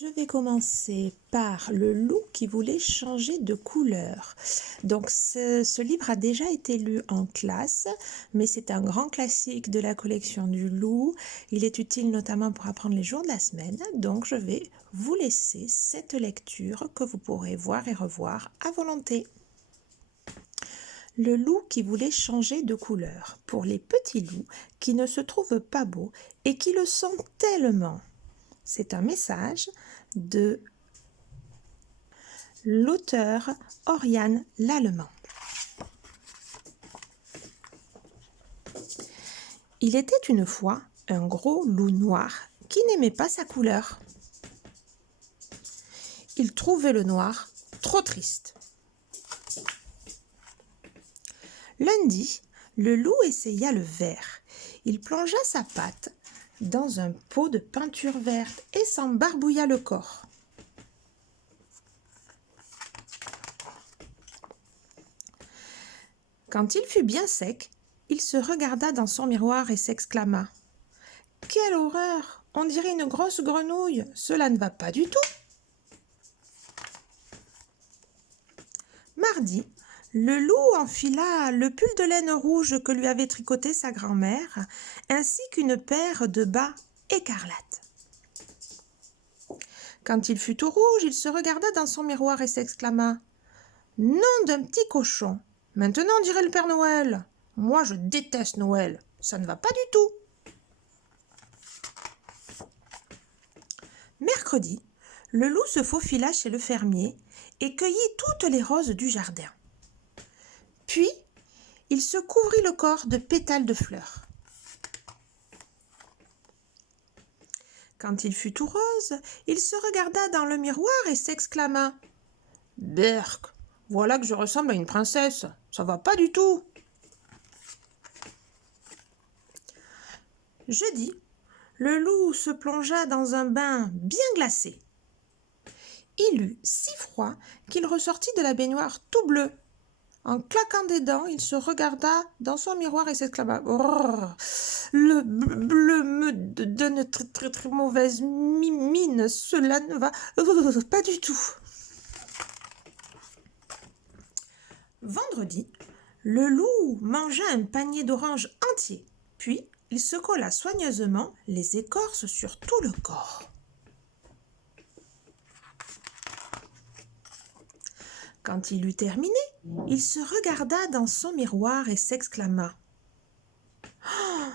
Je vais commencer par le loup qui voulait changer de couleur. Donc ce livre a déjà été lu en classe, mais c'est un grand classique de la collection du loup. Il est utile notamment pour apprendre les jours de la semaine. Donc je vais vous laisser cette lecture que vous pourrez voir et revoir à volonté. Le loup qui voulait changer de couleur. Pour les petits loups qui ne se trouvent pas beaux et qui le sont tellement. C'est un message de l'auteur Oriane Lallemand. Il était une fois un gros loup noir qui n'aimait pas sa couleur. Il trouvait le noir trop triste. Lundi, le loup essaya le vert. Il plongea sa patte dans un pot de peinture verte et s'en barbouilla le corps. Quand il fut bien sec, il se regarda dans son miroir et s'exclama : « Quelle horreur! On dirait une grosse grenouille, cela ne va pas du tout !» Mardi, le loup enfila le pull de laine rouge que lui avait tricoté sa grand-mère, ainsi qu'une paire de bas écarlates. Quand il fut tout rouge, il se regarda dans son miroir et s'exclama : « Nom d'un petit cochon! Maintenant on dirait le Père Noël. Moi je déteste Noël, ça ne va pas du tout. » Mercredi, le loup se faufila chez le fermier et cueillit toutes les roses du jardin. Puis, il se couvrit le corps de pétales de fleurs. Quand il fut tout rose, il se regarda dans le miroir et s'exclama : « Berk, voilà que je ressemble à une princesse, ça va pas du tout. » Jeudi, le loup se plongea dans un bain bien glacé. Il eut si froid qu'il ressortit de la baignoire tout bleu. En claquant des dents, il se regarda dans son miroir et s'exclama : « Le bleu me donne très mauvaise mine, cela ne va pas du tout. » Vendredi, le loup mangea un panier d'oranges entier, puis il se colla soigneusement les écorces sur tout le corps. Quand il eut terminé, il se regarda dans son miroir et s'exclama : « Oh,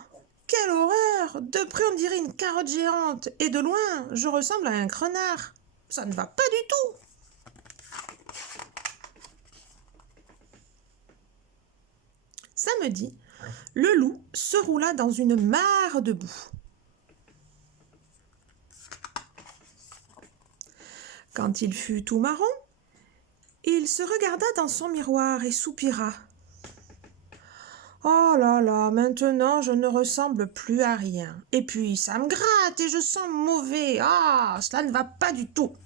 quelle horreur! De près on dirait une carotte géante, et de loin je ressemble à un renard. Ça ne va pas du tout. » Samedi, le loup se roula dans une mare de boue. Quand il fut tout marron, il se regarda dans son miroir et soupira. « Oh là là, maintenant je ne ressemble plus à rien. Et puis ça me gratte et je sens mauvais. Ah, cela ne va pas du tout. »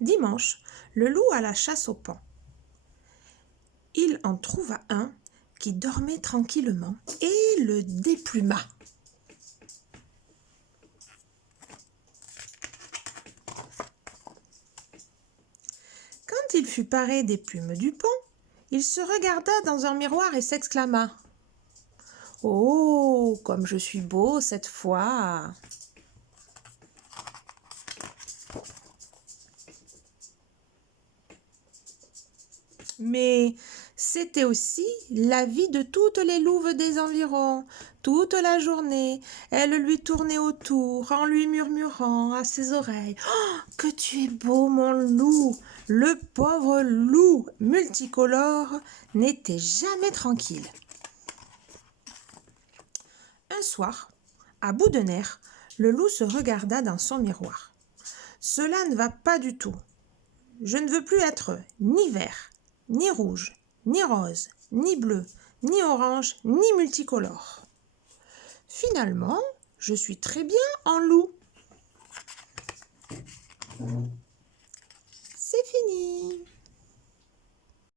Dimanche, le loup alla chasse au paon. Il en trouva un qui dormait tranquillement et le dépluma. Quand il fut paré des plumes du paon, il se regarda dans un miroir et s'exclama : « Oh, comme je suis beau cette fois !» Mais c'était aussi la vie de toutes les louves des environs. Toute la journée, elles lui tournaient autour en lui murmurant à ses oreilles : « Oh, que tu es beau, mon loup !» Le pauvre loup multicolore n'était jamais tranquille. Un soir, à bout de nerfs, le loup se regarda dans son miroir. « Cela ne va pas du tout. Je ne veux plus être ni vert, ni rouge, ni rose, ni bleu, ni orange, ni multicolore. Finalement, je suis très bien en loup. » C'est fini.